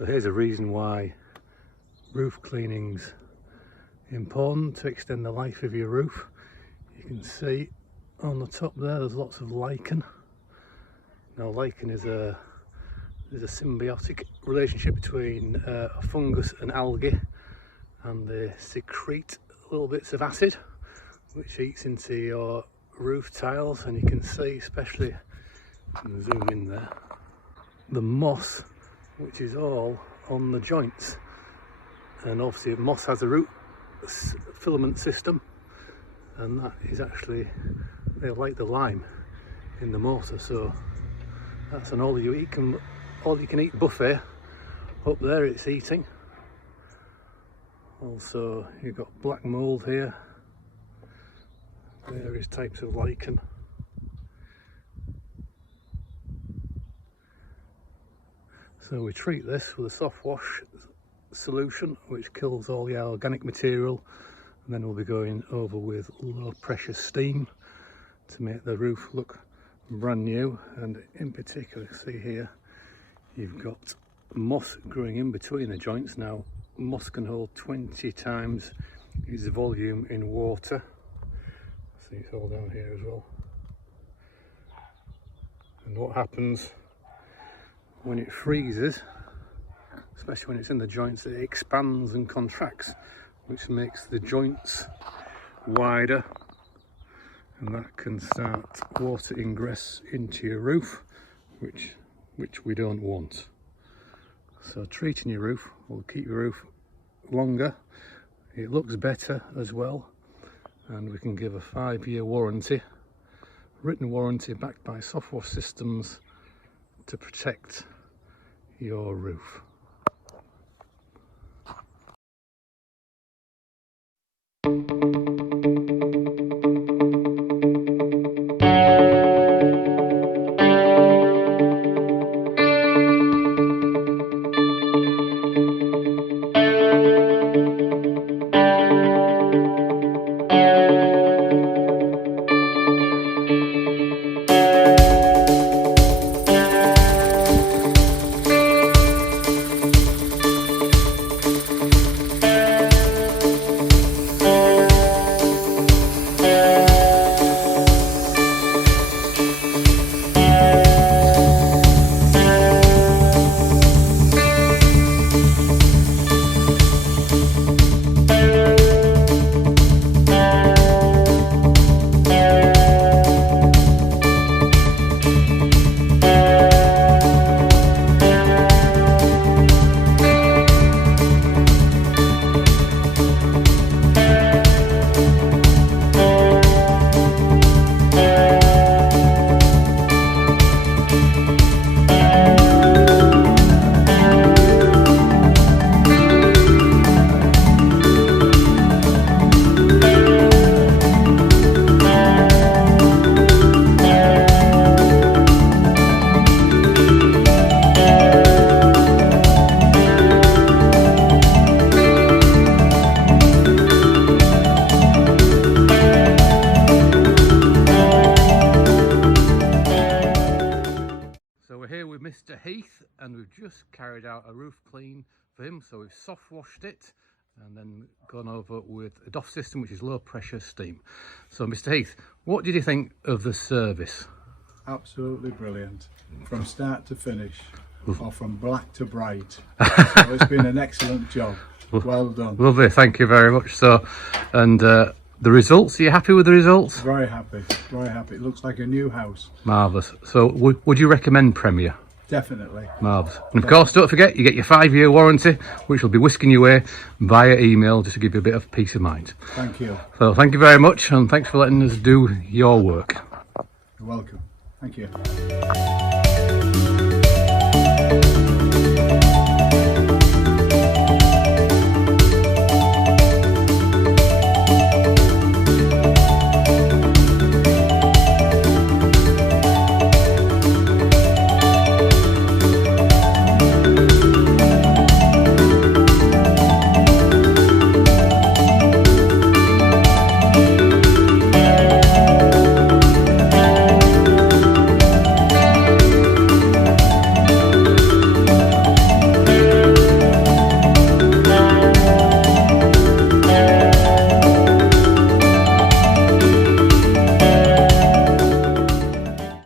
So here's a reason why roof cleaning's important, to extend the life of your roof. You can see on the top there's lots of lichen. Now lichen is a symbiotic relationship between a fungus and algae, and they secrete little bits of acid which eats into your roof tiles, and you can see, especially, zoom in there, the moss which is all on the joints. And obviously moss has a root filament system, and that is actually, they're like the lime in the mortar. So that's an all you can eat buffet up there, it's eating. Also you've got black mold here, various types of lichen. So we treat this with a soft wash solution which kills all the organic material, and then we'll be going over with low pressure steam to make the roof look brand new. And in particular, see here, you've got moss growing in between the joints. Now moss can hold 20 times its volume in water. See, it's all down here as well. And what happens when it freezes, especially when it's in the joints, it expands and contracts, which makes the joints wider, and that can start water ingress into your roof, which we don't want. So treating your roof will keep your roof longer, it looks better as well, and we can give a 5-year warranty, written warranty backed by soft wash systems to protect your roof. Mr. Heath, and we've just carried out a roof clean for him. So we've soft washed it and then gone over with a DOF system, which is low pressure steam. So Mr. Heath, what did you think of the service? Absolutely brilliant, from start to finish, or from black to bright. So it's been an excellent job. Well done. Lovely, thank you very much. So, and the results, are you happy with the results? Very happy, very happy. It looks like a new house. Marvellous. So would you recommend Premier? Definitely. Marvellous. And of course, don't forget, you get your 5-year warranty, which will be whisking you away via email, just to give you a bit of peace of mind. Thank you. So thank you very much, and thanks for letting us do your work. You're welcome. Thank you.